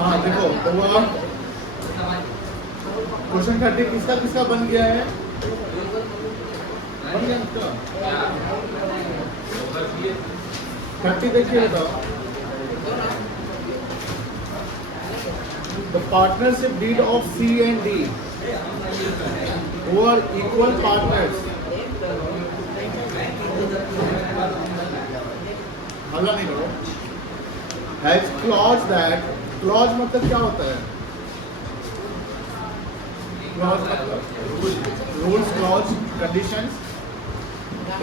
हाँ देखो तो वो क्वेश्चन 30 किसका किसका बन गया है? बन गया इसका 30 देखिए बताओ। The partnership deed of C and D who are equal partners. हल्ला नहीं करो। Has clause that clause मतलब क्या होता है? Clause मतलब rules, clause, conditions.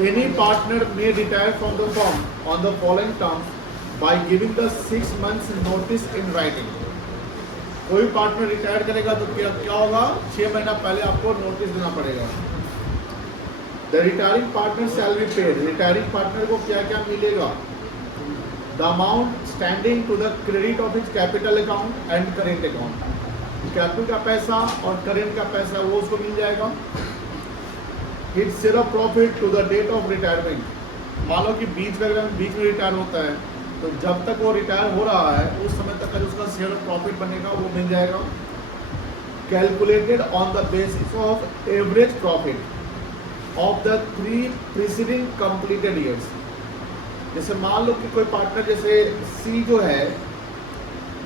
Any partner may retire from the firm on the following terms by giving the 6 months notice in writing. कोई partner retire करेगा तो क्या क्या होगा? 6 महीना पहले आपको नोटिस देना पड़ेगा। The retiring partner shall be paid. Retiring partner को क्या क्या मिलेगा? The amount standing to the credit of his capital account and current account. Capital का पैसा और करेंट का पैसा वो उसको मिल जाएगा। His share of profit to the date of retirement. मान लो कि बीच में रिटायर होता है तो जब तक वो रिटायर हो रहा है उस समय तक का जो उसका शेयर ऑफ प्रॉफिट बनेगा वो मिल जाएगा। Calculated on the basis of average profit of the 3 preceding completed years. जैसे मान लो कि कोई पार्टनर जैसे सी जो है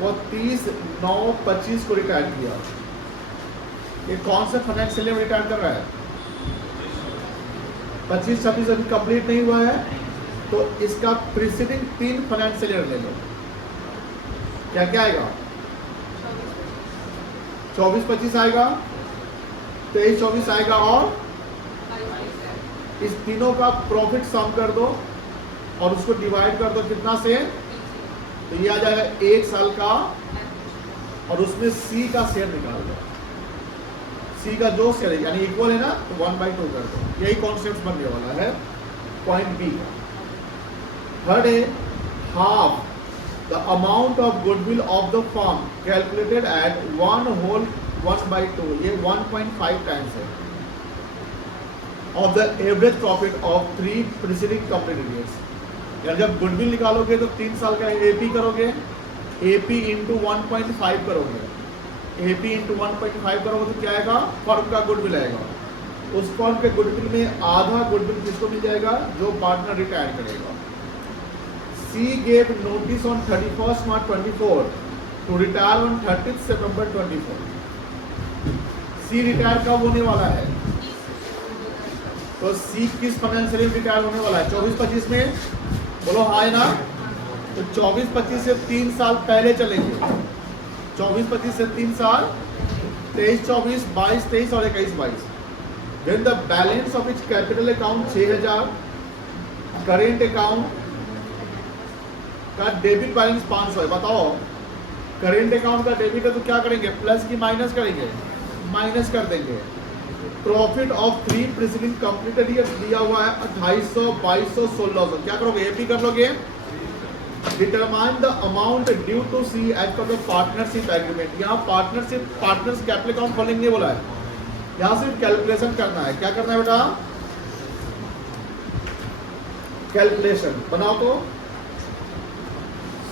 वो 30/9/25 को रिटायर किया। ये कौन से फाइनेंशियल ईयर में रिटायर कर रहा है? 25-26 अभी कंप्लीट नहीं हुआ है तो इसका प्रीसीडिंग 3 फाइनेंशियल ईयर ले लो। क्या क्या आएगा? 24-25 आएगा, 23-24 आएगा और इस तीनों का प्रॉफिट सम कर दो और उसको डिवाइड कर दो कितना से? तो ये आ जाएगा 1 साल का और उसमें सी का शेयर निकाल दो। सी का जो शेयर है यानी इक्वल है ना तो 1/2 कर दो। यही कॉन्सेप्ट बनने वाला है पॉइंट बी का। थर्ड है half the amount of goodwill of the firm calculated at 1/2। ये 1.5 टाइम्स है of the average profit of 3 preceding completed years. यानी जब गुडविल निकालोगे तो 3 साल का एपी करोगे, एपी इंटू 1.5 करोगे, एपी इंटू 1.5 करोगे तो क्या आएगा? फर्म का गुडविल आएगा। उस फर्म के गुडविल में आधा गुडविल किसको मिल जाएगा? जो पार्टनर रिटायर करेगा। C gave notice on 31st March 24 to retire on 30th September 24। C retire कब होने वाला है? तो सी किस फाइनेंशियल ईयर रिटायर होने वाला है? 24-25 में। बोलो हाँ है ना? तो 24-25 से 3 साल पहले चलेंगे। 24-25 से 3 साल 23-24, 22-23 और 21-22। Then the balance of each capital account 6000, current account का डेबिट बैलेंस 500 है। बताओ करेंट अकाउंट का डेबिट है तो क्या करेंगे? प्लस की माइनस करेंगे? माइनस कर देंगे। Profit of 3 preceding completed year दिया हुआ है 2800, 2200, 1600। क्या करोगे? एपी कर लोगे। Determine the amount due to C as per the partnership agreement. यहाँ पार्टनर्स कैपिटल अकाउंट खोलेंगे नहीं बोला है, यहाँ सिर्फ कैलकुलेशन करना है। क्या करना है बेटा? कैलकुलेशन बनाओ। तो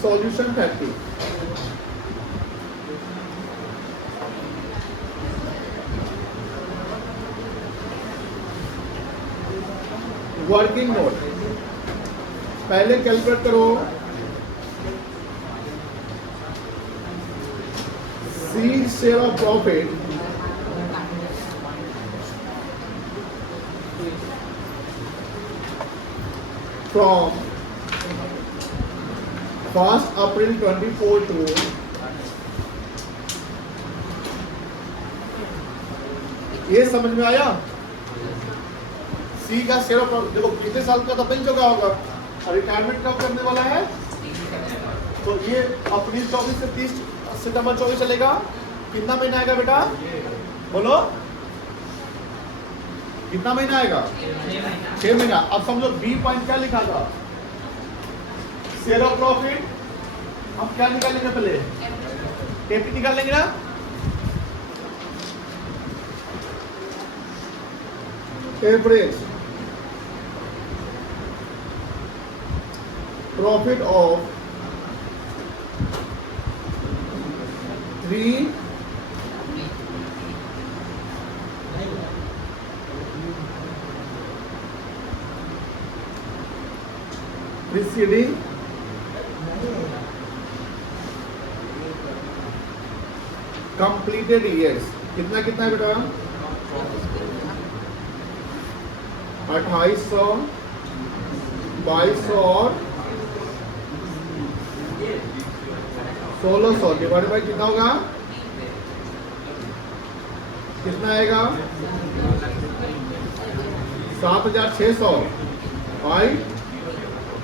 सॉल्यूशन 30। वर्किंग नोट पहले कैलकुलेट करो। C share of profit from 1st April 24 to ये समझ में आया? सी का शेयर ऑफ देखो कितने साल का तो बन चुका होगा और रिटायरमेंट कब करने वाला है? तो ये अप्रैल 24 से 30 सितंबर 24 चलेगा। कितना महीना आएगा बेटा? बोलो कितना महीना आएगा? 6 महीना। अब समझो बी पॉइंट क्या लिखा था? शेयर ऑफ प्रॉफिट हम क्या निकालेंगे? पहले एपी निकालेंगे ना। Average profit of 3 preceding completed years। कितना कितना है बेटा? 2800, 2200 और 1600 डिवाइड बाई कितना होगा? कितना आएगा? 7600 बाई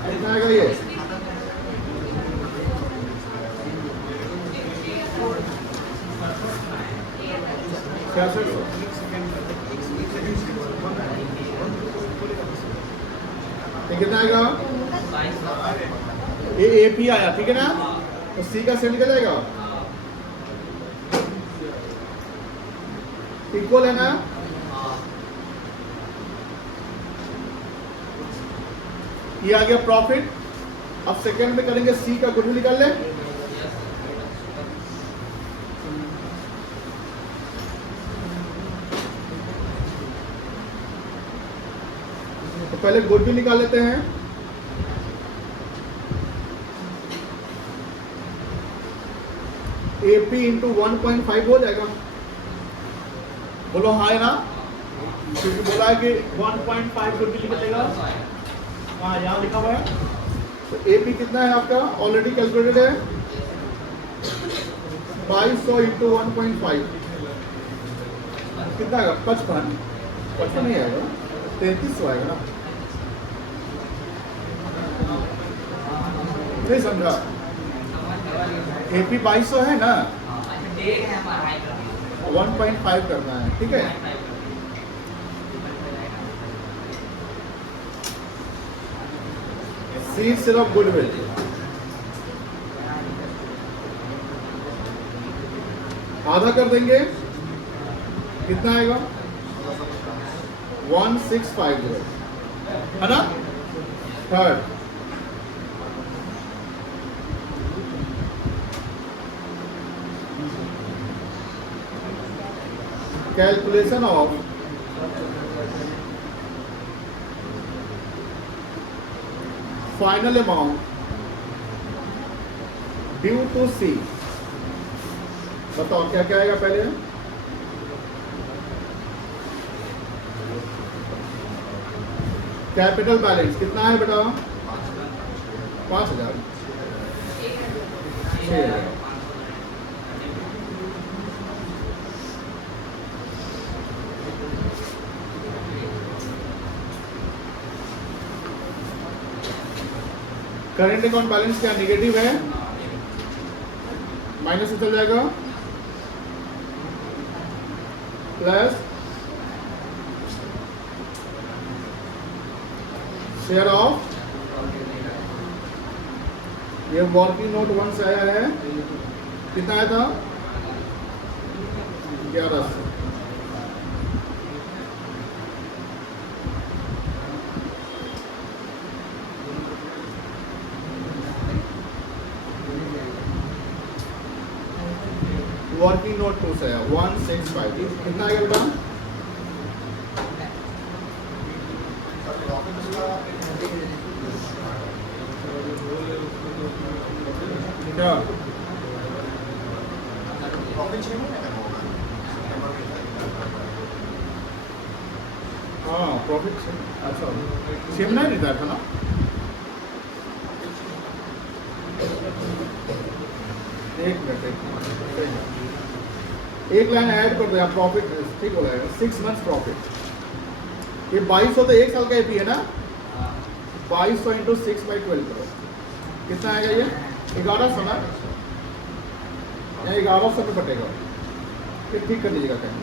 कितना आएगा ये? 6600। ये कितना आएगा? ये एपी आया, ठीक है ना? तो सी का सेट निकल जाएगा, इक्वल है ना? ये आ गया प्रॉफिट। अब सेकंड में करेंगे सी का गुडविल निकाल ले। तो पहले गुडविल निकाल लेते हैं। AP इंटू 1.5 हो जाएगा। बोलो हाँ है ना? क्योंकि बोला है कि 1.5 गुडविल निकलेगा। हाँ यहाँ लिखा हुआ है। तो AP कितना है आपका? ऑलरेडी कैलकुलेटेड है 2200 इंटू 1.5 कितना आएगा? 55 नहीं आएगा, 3300 आएगा ना? नहीं समझा? AP 2200 है ना? 1.5 करना है, ठीक है? सी सिर्फ गुडविल। आधा कर देंगे, कितना आएगा? 1650 है ना? Third calculation of final amount due to C. बताओ क्या क्या आएगा? पहले कैपिटल बैलेंस कितना है बेटा? 5000, 6000। करेंट अकाउंट बैलेंस क्या निगेटिव है? माइनस से चल जाएगा, प्लस शेयर ऑफ, ये वर्किंग नोट 1 से आया है, कितना आया था? 1100। वर्किंग नोट 2 से आया 165, कितना आएगा बेटा? क्या हाँ प्रॉफिट? अच्छा, 6 महीना नहीं था ना? एक लाइन ऐड कर दो यहाँ, प्रॉफिट ठीक हो जाएगा। 6 मंथ्स प्रॉफिट। ये 2200 तो 1 साल का एपी है ना? 2200 इंटू 6/12 करो, कितना आएगा ये? 1100 ना? यहाँ 1100 में बटेगा, फिर ठीक कर लीजिएगा कहीं।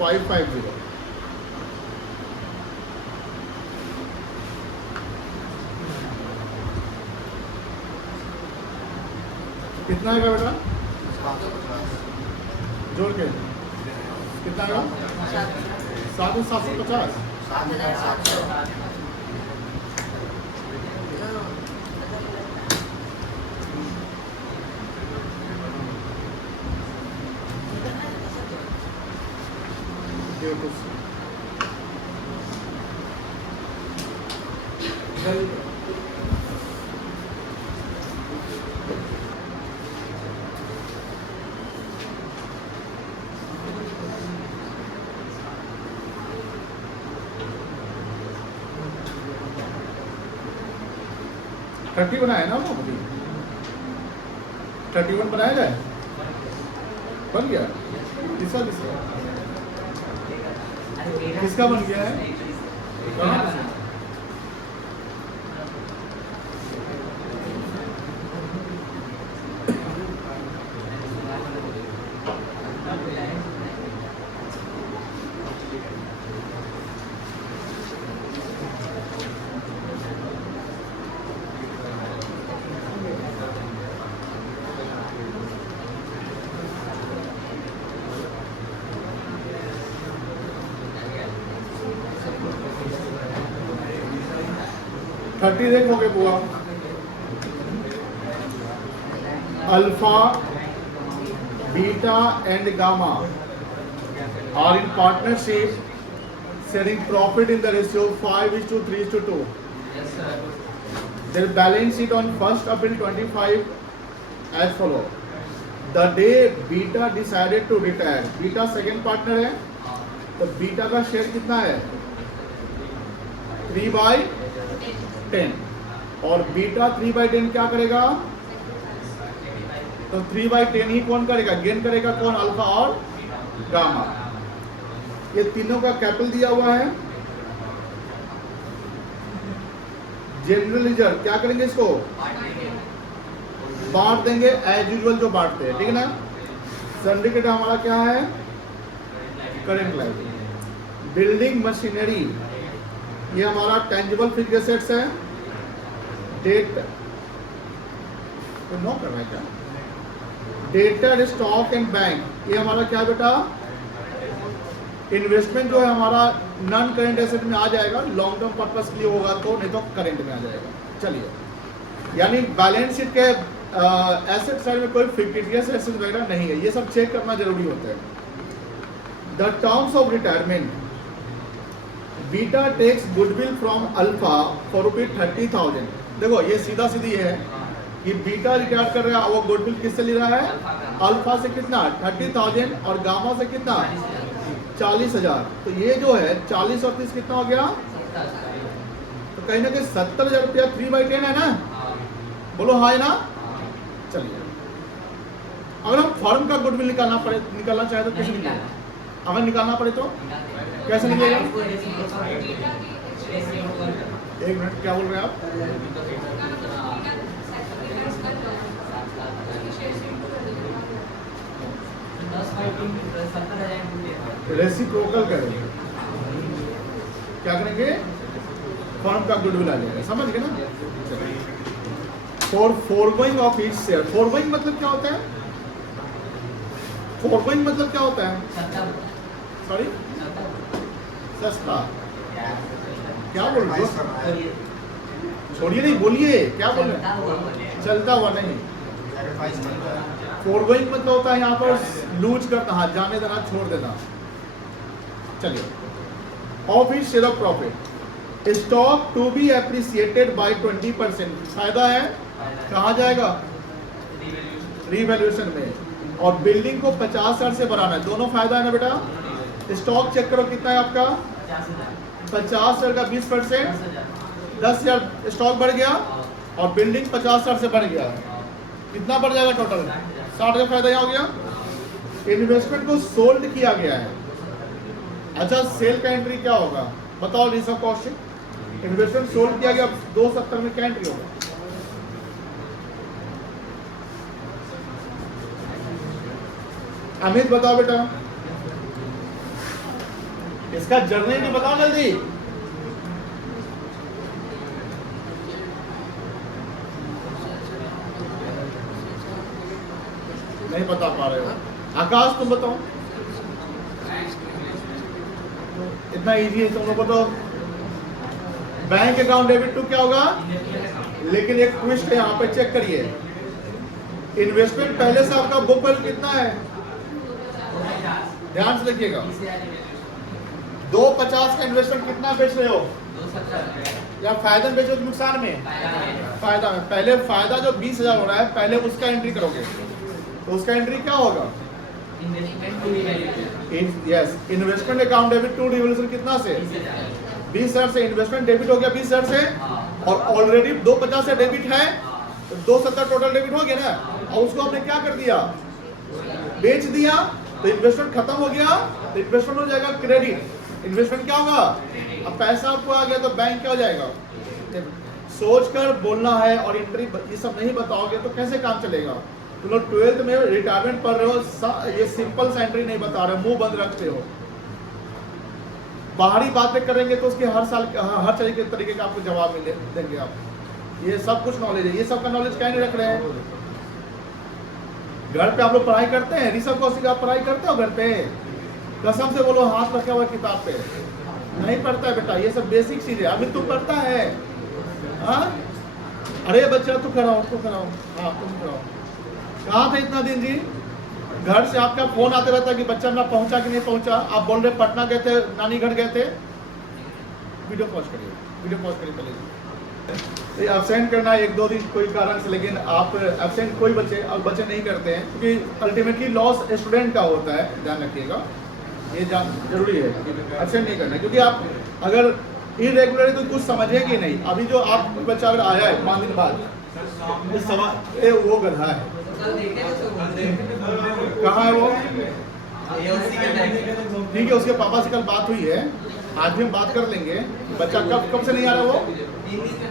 550 कितना आएगा बेटा? जोड़ के कितना आएगा? 7,750। 30 बनाया ना वो अभी, 31 बनाया जाए, बन गया। किसका किसका बन गया है? कहाँ से? थर्टी देखोगे बुआ, alpha beta and gamma are in partnership, sharing profit in the ratio 5:3:2. Yes, sir. Their balance sheet on 1st April 25 as follow. The day beta decided to retire, beta second partner है, तो beta का share कितना है? 3/10, और beta 3/10 क्या करेगा? तो 3/10 ही कौन करेगा? गेन करेगा कौन? अल्फा और गामा। ये तीनों का कैपिटल दिया हुआ है। जनरल रिजर्व क्या करेंगे? इसको बांट देंगे एज यूजुअल जो बांटते हैं, ठीक है ना। सिंडिकेट हमारा क्या है? Current liability. बिल्डिंग मशीनरी ये हमारा टेंजिबल फिक्स्ड एसेट्स है। डेट तो नो करना है क्या? डेटर स्टॉक एंड बैंक ये हमारा क्या बेटा? इन्वेस्टमेंट जो है हमारा नॉन करेंट एसेट में आ जाएगा, लॉन्ग टर्म पर्पस के लिए होगा तो, नहीं तो करेंट में आ जाएगा। चलिए, यानी बैलेंस शीट के एसेट साइड में कोई फिक्टिशियस एसेट वगैरह नहीं है, ये सब चेक करना जरूरी होता है। The terms of retirement, Beta takes goodwill from Alpha for ₹30,000। देखो ये सीधा सीधी है कि बीटा रिटायर कर रहा है, वो गुडविल किससे ले रहा है? अल्फा से कितना? 30,000, और गामा से कितना? 40,000। तो ये जो है 40 और 30 कितना हो गया? तो कहीं ना कहीं 70,000 रुपया 3/10 है ना? बोलो हाँ है ना? चलिए, अगर हम फर्म का गुडविल निकालना चाहे तो कैसे निकालेंगे? अगर निकालना पड़े तो कैसे निकलेगा? एक मिनट, क्या बोल रहे हैं आप? रेसिप्रोकल करेंगे। क्या करेंगे? फर्म का गुडविल आ जाएगा, समझ गए ना। For foregoing of each share, foregoing मतलब क्या होता है? फोरगोइंग मतलब क्या होता है? सॉरी, सस्ता। क्या बोल रहे हो? छोड़िए नहीं, बोलिए क्या बोल रहे हैं? चलता हुआ नहीं। फोरगोइंग मतलब होता है यहाँ पर लूज करना, हाथ जाने देना, छोड़ देना। चलिए, of each share of profit, stock to be appreciated by 20%। फायदा है, कहाँ जाएगा? रीवैल्यूएशन में। और बिल्डिंग को 50,000 से बढ़ाना है, दोनों फायदा है ना बेटा। स्टॉक चेक करो कितना है आपका? 50,000 का 20%, 10,000 स्टॉक बढ़ गया, और बिल्डिंग 50,000 से बढ़ गया, कितना बढ़ जाएगा टोटल? 60,000 फायदा यहाँ हो गया। इन्वेस्टमेंट को सोल्ड किया गया है। अच्छा, सेल का एंट्री क्या होगा बताओ? Research cost. इन्वेस्टमेंट सोल्ड किया गया, 270 में क्या एंट्री होगा? अमित बताओ बेटा, इसका जर्नी नहीं बताओ जल्दी। नहीं बता पा रहे हो? आकाश तुम बताओ। इतना इजी है तुम लोगों को तो। बैंक अकाउंट डेबिट टू क्या होगा? लेकिन एक ट्विस्ट है यहाँ पे, चेक करिए। इन्वेस्टमेंट पहले से आपका बुक वैल्यू कितना है? ध्यान से देखिएगा, 250 का इन्वेस्टमेंट कितना बेच रहे हो? या फायदा बेचो तो नुकसान में? फायदा में। पहले फायदा जो 20,000 हो रहा है, पहले उसका एंट्री करोगे, तो उसका एंट्री क्या होगा? Yes, investment account debit to revaluation कितना से? 20,000 से। इन्वेस्टमेंट डेबिट हो गया 20,000 से, और ऑलरेडी 250 से डेबिट है तो 270 टोटल डेबिट हो गया ना, और उसको आपने क्या कर दिया, बेच दिया, तो इन्वेस्टमेंट खत्म हो गया, तो इन्वेस्टमेंट हो जाएगा क्रेडिट। इन्वेस्टमेंट क्या होगा, अब पैसा आपको आ गया तो बैंक क्या हो जाएगा। सोचकर बोलना है, और एंट्री ये सब नहीं बताओगे तो कैसे काम चलेगा। तुम लोग 12th में रिटायरमेंट पढ़ रहे हो, ये सिंपल सा एंट्री नहीं बता रहे, मुंह बंद रखते हो। बाहरी बातें करेंगे तो उसके हर साल हर तरीके का आपको जवाब मिले देंगे आप। ये सब कुछ नॉलेज है, ये सब का नॉलेज क्या नहीं रख रहे हैं। घर पे आप लोग पढ़ाई करते हैं, ऋषभ कौशिक आप पढ़ाई करते हो घर पे, कसम से बोलो हाथ रखा हुआ किताब पे, नहीं पढ़ता है बेटा, ये सब बेसिक चीज है। अभी तुम पढ़ता है, हाँ अरे बच्चा तू कराओ, तू कराओ, हाँ तुम कराओ। कहाँ थे इतना दिन जी, घर से आपका फोन आते रहता है कि बच्चा अपना पहुंचा कि नहीं पहुंचा, आप बोल रहे पटना गए थे, नानी घर गए थे, वीडियो पॉज करिए, वीडियो पॉज करिए चलिए। तो एब्सेंट करना एक दो दिन कोई कारण से, लेकिन आप एब्सेंट कोई बच्चे नहीं करते हैं, क्योंकि अल्टीमेटली लॉस स्टूडेंट का होता है, ध्यान रखिएगा, ये जरूरी है एब्सेंट नहीं करना। क्योंकि आप अगर इरेगुलर तो कुछ समझेंगे नहीं। अभी जो आप बच्चा अगर आया है 5 दिन बाद, इस सवाल वो गधा है, कहाँ है वो, ठीक है, उसके पापा से कल बात हुई है, आज भी हम बात कर लेंगे। बच्चा कब से नहीं आ रहा वो, 3 दिन से।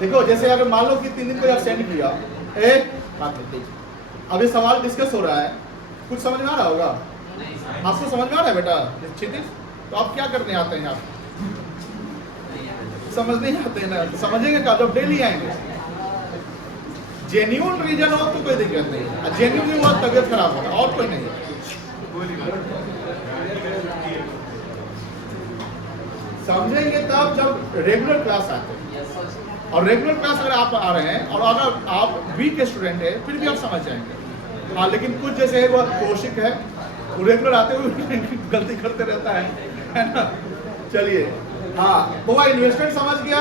देखो जैसे अगर मान लो कि 3 दिन को एब्सेंट किया, अभी सवाल डिस्कस हो रहा है, कुछ समझ में आ रहा होगा, आपको समझ में आ रहा है बेटा क्षितिज, तो आप क्या करने आते हैं, आप समझ नहीं आते हैं ना, तो समझेंगे क्या जब डेली आएंगे। जेन्युइन रीजन हो तो कोई दिक्कत नहीं, जेन्युइन नहीं हुआ तबियत खराब होगा, और कोई नहीं। समझेंगे तब जब रेगुलर क्लास आते हैं, और रेगुलर क्लास अगर आप आ रहे हैं और अगर आप वीक स्टूडेंट है फिर भी आप समझ जाएंगे। हाँ लेकिन कुछ जैसे है वो कौशिक है, वो रेगुलर आते हुए गलती करते रहता है ना। चलिए हाँ, वो इन्वेस्टमेंट समझ गया,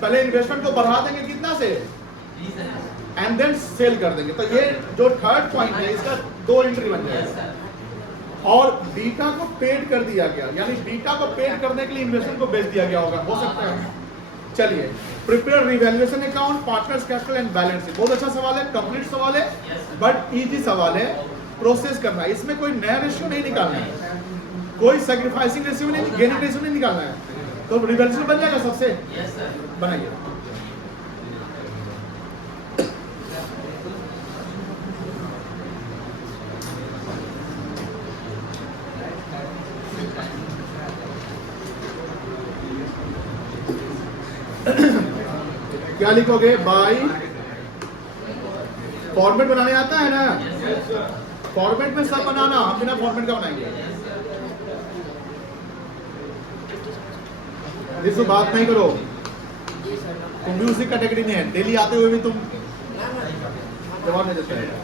पहले इन्वेस्टमेंट को बढ़ा देंगे कितना से, एंड देन सेल कर देंगे। तो ये जो थर्ड पॉइंट है इसका 2 एंट्री बन जाएगा। और बीटा को पेड कर दिया गया, यानी बीटा को पेड करने के लिए इन्वेस्टमेंट को बेच दिया गया होगा, हो सकता है। चलिए, prepare revaluation account, partners capital and balance sheet. बहुत अच्छा सवाल है, कंप्लीट सवाल है, बट इजी सवाल है। प्रोसेस करना है, इसमें कोई नया रेशियो नहीं निकालना है, कोई सैक्रिफाइसिंग रेशियो नहीं, गेनिंग रेशियो नहीं निकालना है। तो रिवैल्यूएशन बन जाएगा सबसे, बनाइए। क्या लिखोगे, बाई फॉर्मेट बनाने आता है ना, फॉर्मेट में सब बनाना, हम बिना फॉर्मेट का बनाएंगे। देखो बात नहीं करो, तुम भी उसी कैटेगरी में है, डेली आते हुए भी तुम जवाब नहीं देते हैं।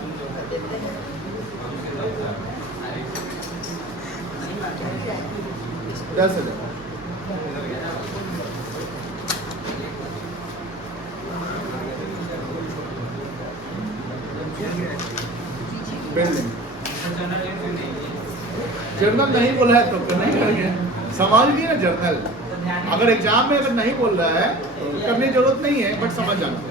जर्नल नहीं बोला है तो नहीं करेंगे, समझ लिए ना जर्नल। अगर एग्जाम में अगर नहीं बोल रहा है तो करने की जरूरत नहीं है, बट समझ जाना।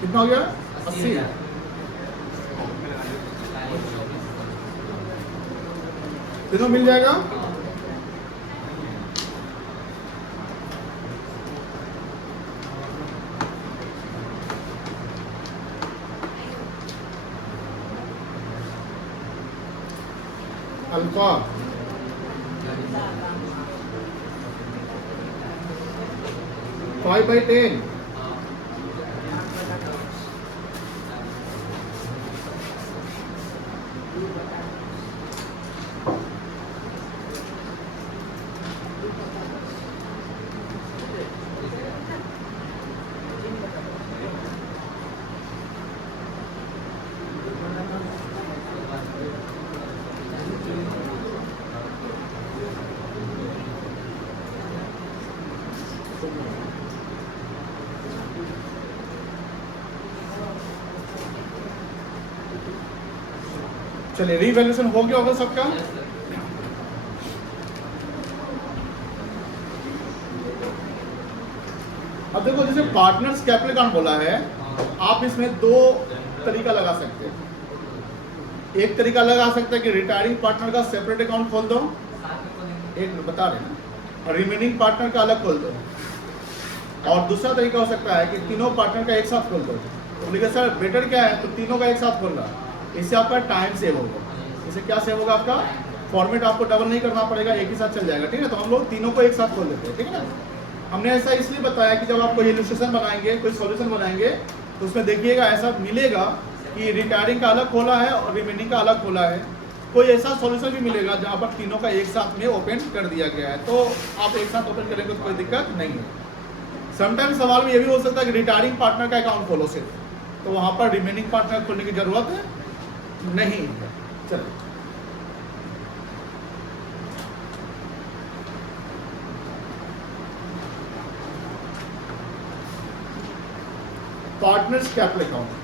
कितना हो गया, 80। तीनों मिल जाएगा। अल्फा 5/10, चलिए रीवैल्यूएशन हो गया होगा सबका। अब देखो जैसे पार्टनर्स कैपिटल अकाउंट बोला है, आप इसमें दो तरीका लगा सकते हैं। एक तरीका लगा सकते हैं कि रिटायरिंग पार्टनर का सेपरेट अकाउंट खोल दो, एक बता रहे हैं, और रिमेनिंग पार्टनर का अलग खोल दो। और दूसरा तरीका हो सकता है कि तीनों पार्टनर का एक साथ खोल दो। तो बोलिए सर बेटर क्या है, तो तीनों का एक साथ खोल रहा, इससे आपका टाइम सेव होगा। इससे क्या सेव होगा, आपका फॉर्मेट आपको डबल नहीं करना पड़ेगा, एक ही साथ चल जाएगा। ठीक है, तो हम लोग तीनों को एक साथ खोल देते हैं। ठीक है ना, हमने ऐसा इसलिए बताया कि जब आप कोई इलस्ट्रेशन बनाएंगे, कोई सॉल्यूशन बनाएंगे, तो उसमें देखिएगा ऐसा मिलेगा कि रिटायरिंग का अलग खोला है और रिमेनिंग का अलग खोला है। कोई ऐसा सॉल्यूशन भी मिलेगा जहाँ पर तीनों का एक साथ में ओपन कर दिया गया है, तो आप एक साथ ओपन करेंगे तो कोई दिक्कत नहीं है। समटाइम सवाल में ये भी हो सकता है कि रिटायरिंग पार्टनर का अकाउंट खोलो सिर्फ, तो वहाँ पर रिमेनिंग पार्टनर खोलने की जरूरत नहीं है। चलिए पार्टनर्स कैपिटल अकाउंट,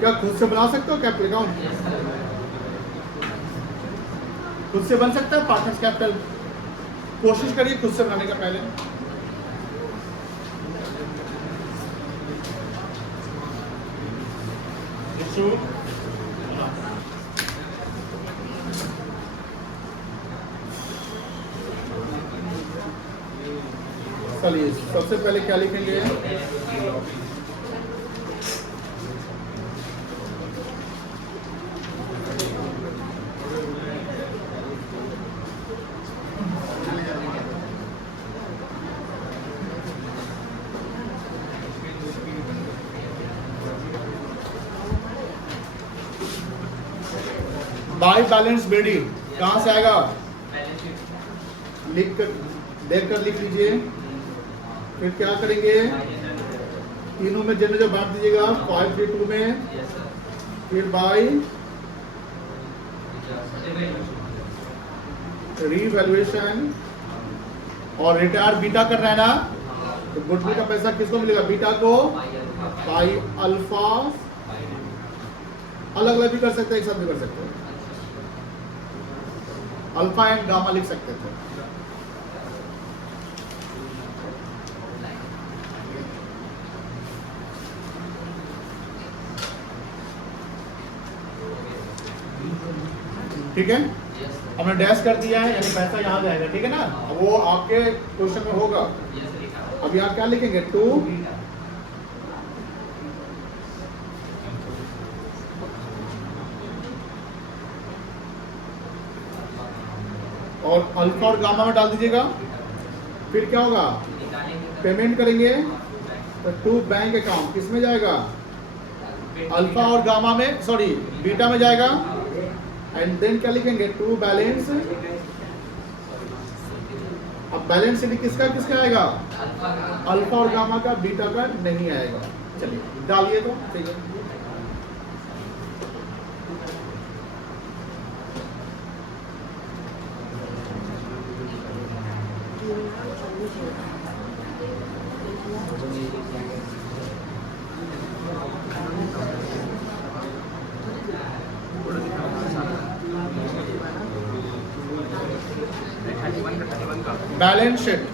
क्या खुद से बना सकते हो कैपिटल अकाउंट? खुद से बन सकता है पार्टनर्स कैपिटल? कोशिश करिए खुद से बनाने का पहले। चलिए सबसे पहले क्या लिखेंगे, बाय बैलेंस बेडी कहां से आएगा, लिख कर देख कर लिख लीजिए। फिर क्या करेंगे, तीनों में जनरल बांट दीजिएगा 5/2 में, फिर बाय रीवैल्यूएशन, और रिटायर बीटा कर रहा है ना, तो गुडविल का पैसा किसको मिलेगा, बीटा को, बाय अल्फा। अलग अलग भी कर सकते हैं, एक साथ भी कर सकते हैं, अल्फा एंड गामा लिख सकते थे। ठीक है, हमने डैश कर दिया है, यानी पैसा यहाँ जाएगा। ठीक है ना, वो आपके क्वेश्चन में होगा। अब यहाँ क्या लिखेंगे, 2 और अल्फा और गामा में डाल दीजिएगा। फिर क्या होगा, पेमेंट करेंगे तो 2 बैंक अकाउंट किस में जाएगा, अल्फा और गामा में, सॉरी बीटा में जाएगा। एंड देन क्या लिखेंगे, 2 बैलेंस। अब बैलेंस शीट किसका किसका आएगा, अल्फा और गामा का, बीटा का नहीं आएगा। चलिए डालिए तो ठीक है। Balance sheet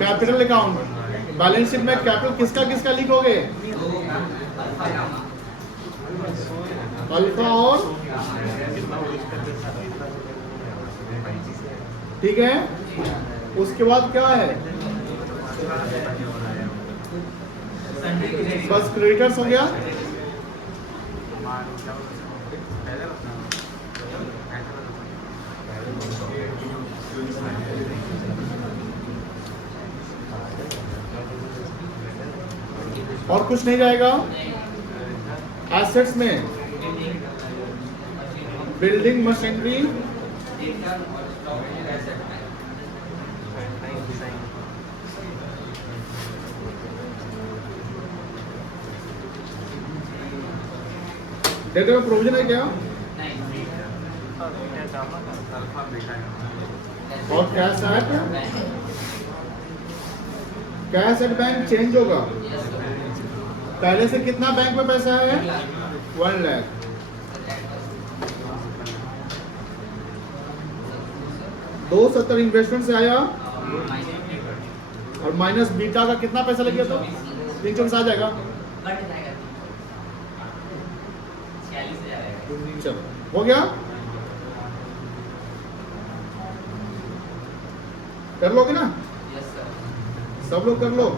capital account, balance sheet में कैपिटल किसका किसका लिखोगे? अल्फा और, ठीक है। उसके बाद क्या है? बस क्रेडिटर्स हो गया। और कुछ नहीं जाएगा। एसेट्स में बिल्डिंग मशीनरी, डेट का प्रोविजन है क्या? और कैश एट बैंक चेंज होगा। पहले से कितना बैंक में पैसा है? 1 लाख। $270 इन्वेस्टमेंट से आया और माइनस बीटा का कितना पैसा लग गया? तो 340 आ जाएगा। चलो हो गया, कर लोगे ना? सब लोग कर लो।